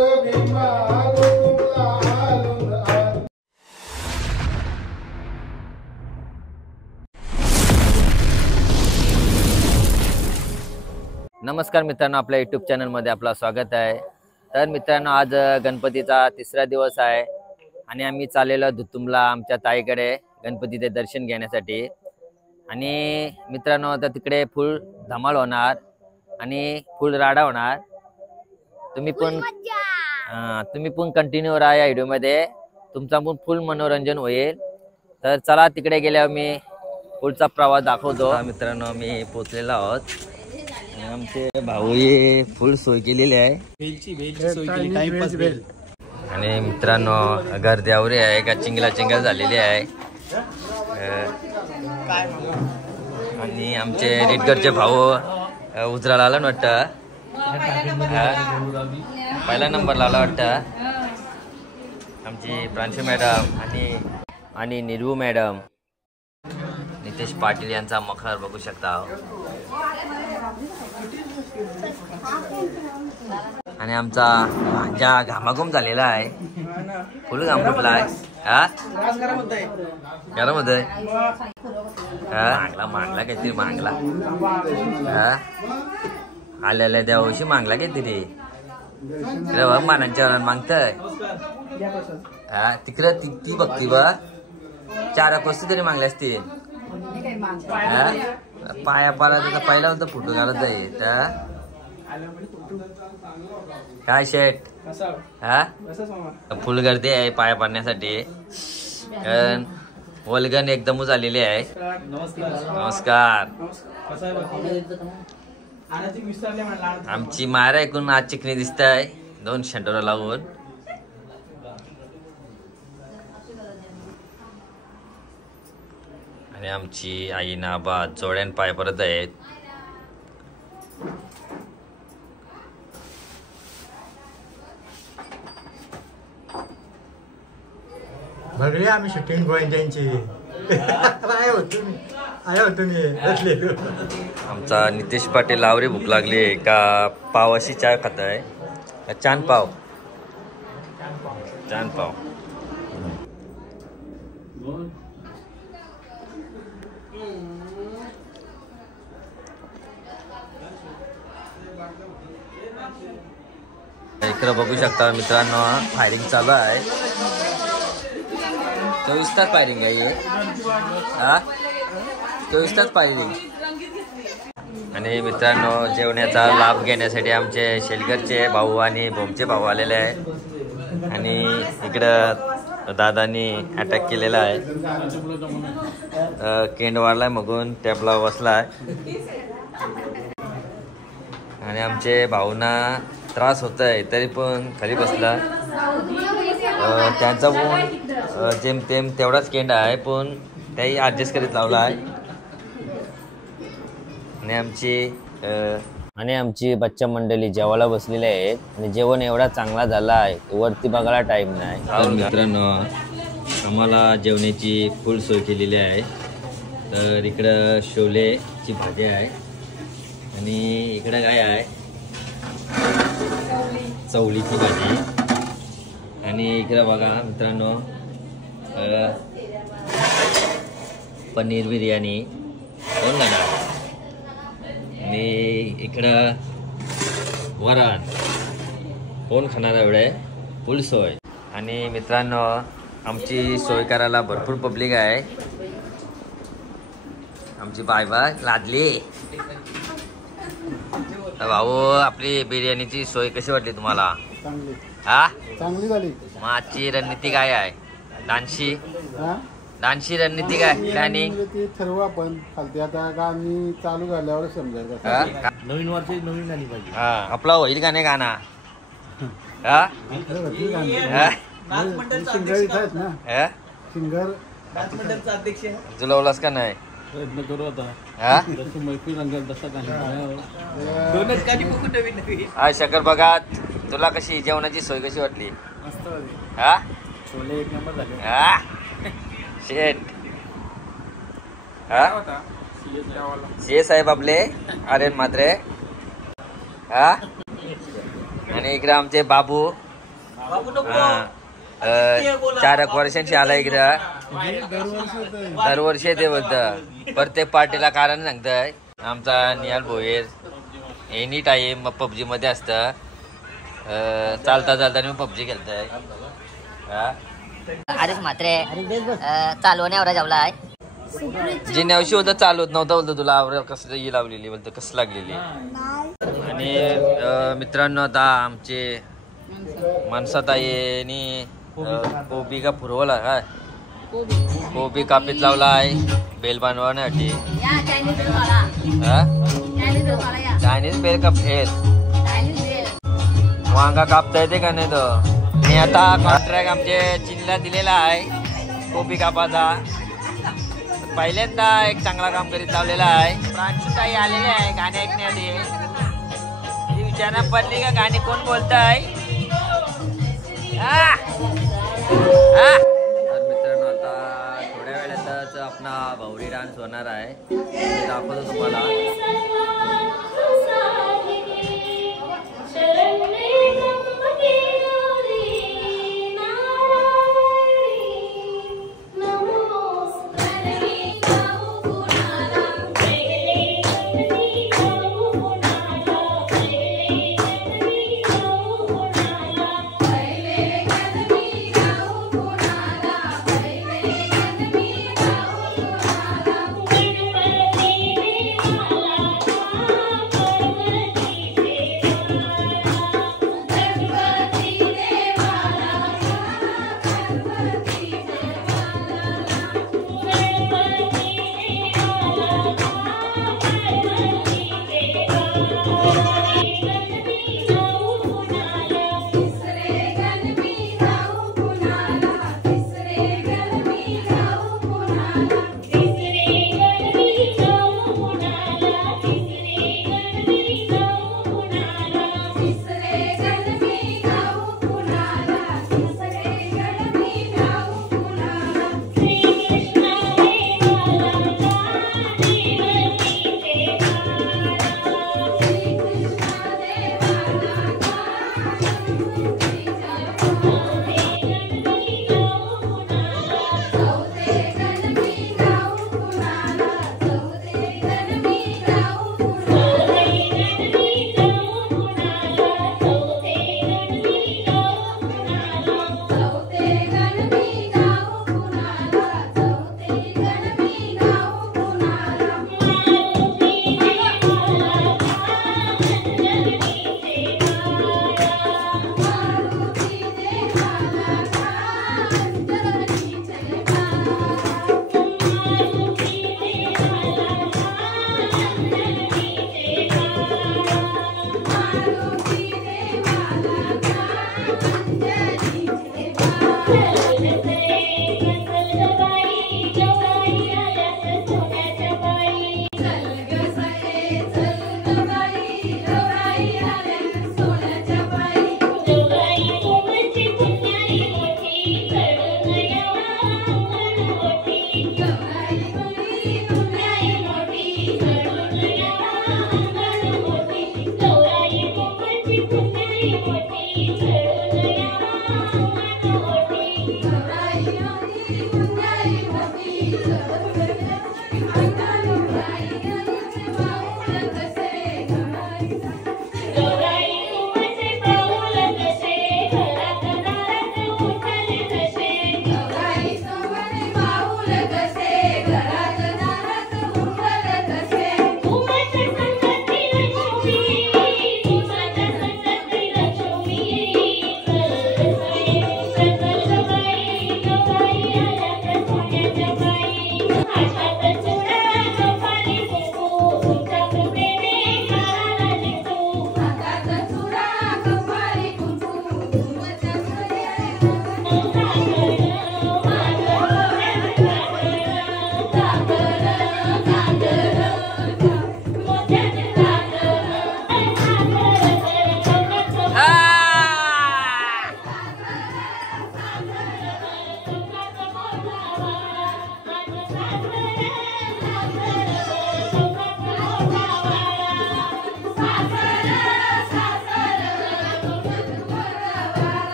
नमस्कार मित्रांनो, आपल्या यूट्यूब चॅनलमध्ये आपलं स्वागत आहे। तर मित्रांनो, आज गणपतीचा तिसरा दिवस आहे आणि आम्ही चाललेलो दुतुमला आमच्या ताईकडे गणपतीचे दर्शन घेण्यासाठी। आणि मित्रांनो, आता तिकडे फुल धमाल होणार आणि फुल राडा होणार। तुम्ही पण कंटिन्यू राहा या व्हिडिओमध्ये, तुमचा पण फुल मनोरंजन होईल। तर चला, तिकडे गेल्यावर मी पुढचा प्रवास दाखवतो। मित्रांनो, मी पोचलेलो आहोत। आमचे भाऊ ये फुल सोय केलेली आहे आणि मित्रांनो, गर्द्यावरी आहे का चिंगल झालेली आहे। आणि आमचे रेडगरचे भाऊ उजराला आला वाटतं, पहिला नंबरला आला वाटतं। आमची प्रांशू मॅडम आणि निर्भू मॅडम, नितेश पाटील यांचा मखर बघू शकता। आणि आमचा भांजा घामाघूम झालेला आहे, फुल घाम फुटला आहे। गरम होत मागला काहीतरी मागला आलेल्या देवाशी मागला काहीतरी मानांच्या मागतय तिकडं ती बघती बा 4 वस्तू तरी मागल्या असतील। पाया पाला त्याचा पहिला होता फुटून आला त्या काय शेट फुल गर्दी आहे पाया पाडण्यासाठी। वल्गन एकदमच आलेली आहे। नमस्कार। आमची मारा ऐकून आज चिकनी दिसत आहे 2 शेंडोरा लावून। आणि आमची आई ना आबा जोड्यान पाय परत आहेत। बघले आम्ही शूटिंग गोविंदांची आमचा नितेश पाटील आवरे भूक लागली का पावाशी चाय खात आहे। चांद पाव इकडं बघू शकता मित्रांनो, फायरिंग चालू आहे। 24 तास फायरिंग आहे 24 तास फायरिंग। आणि मित्रांनो, जेवणाचा लाभ घेण्यासाठी आमचे शेलकरचे भाऊ आणि भोमचे भाऊ आलेले आहे। आणि इकडं दादानी अटॅक केलेला आहे, केंड वाढलाय मगून टॅबला बसलाय। आणि आमचे भाऊना त्रास होत आहे तरी पण खाली बसला। त्यांचा पण जेमतेम तेवढाच केंड आहे, पण त्याही ॲडजस्ट करीत लावला आहे। आणि आमची बच्चा मंडळी जेवायला बसलेले आहेत आणि जेवण एवढा चांगला झाला आहे वरती बघायला टाइम नाही। तर मित्रांनो, आम्हाला जेवणाची फुल सोय केलेली आहे। तर इकडं शोलेची भाजी आहे आणि इकडं काय आहे चवळीची भाजी। आणि इकडं बघा मित्रांनो, पनीर बिर्याणी कोण खाणार। आणि इकडं वरण कोण खाणार एवढे फुल सोय। आणि मित्रांनो, आमची सोय करायला भरपूर पब्लिक आहे। आमची बाय लादली। भाऊ, आपली बिर्याणीची सोय कशी वाटली तुम्हाला? चांगली झाली। मग आजची रणनीती काय आहे? डान्सची रणनीती काय प्लॅनिंग ठरवू आपण खालती आता का आम्ही चालू झाल्यावर समजायचं। नवीन वर्षी नवीन गाणी पाहिजे। आपला होईल का नाही गाणं? सिंगर जुलवलास का नाही? प्रयत्न करू हा शकर बघा, तुला कशी जेवणाची सोय कशी वाटली? हा छोले 1 नंबर झाले। शेट सीए साहेब आपले आर्यन मात्रे। आणि इकडे आमचे बाबू हा 4 वर्षांची आला इकडं दरवर्षी ते बोलतं प्रत्येक पार्टीला कारण सांगतंय. आमचा Nihal Bhoyar any time PUBG मध्ये असतं. चालता चालता मी पबजी खेळतोय. अरेच मात्रे चालवण्यावर जेवलाय जे नवशी होतं चालवत नव्हतं बोलतो तुला आवड कसं ही लावलेली बोलतो कसं लागलेली. आणि मित्रांनो आता आमचे माणसात आहे आणि कोबी का फुरवला काय कोबी कापीत लावला आहे बेल बनवण्यासाठी. चायनीज बेल का फेल वांगा कापता येते का नाही तो. आणि आता कॉन्ट्रॅक्ट आमचे चीनला दिलेला आहे कोबी कापाचा. पहिल्यांदा एक चांगला काम करीत लावलेला आहे. प्रांशुताई आलेले आहे गाणे ऐकण्यासाठी. ती विचारणा पडली का गाणे कोण बोलत आहे. तर मित्रांनो आता थोड्या वेळातच आपला भवरी डान्स होणार आहे. ते दाखवतो तुम्हाला.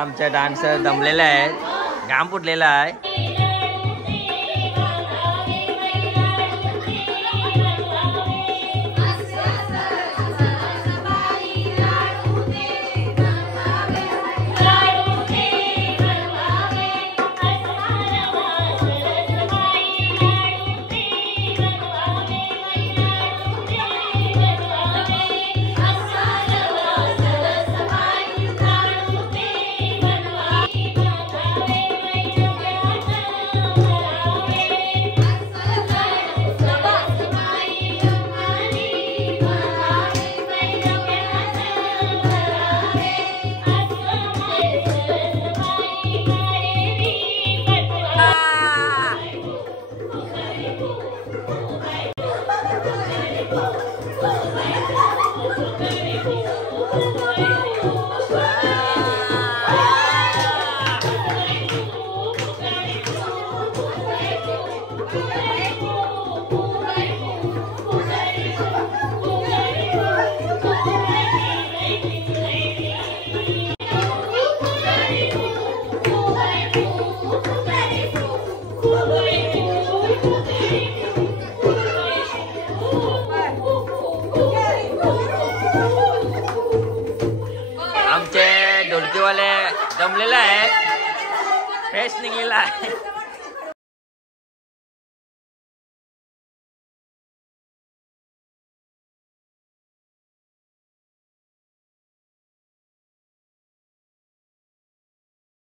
आमच्या डान्सर दमलेला आहे, घाम फुटलेला आहे. आमचे ढोलकीवाले जमलेले आहेत, फ्रेश निघलेला आहे.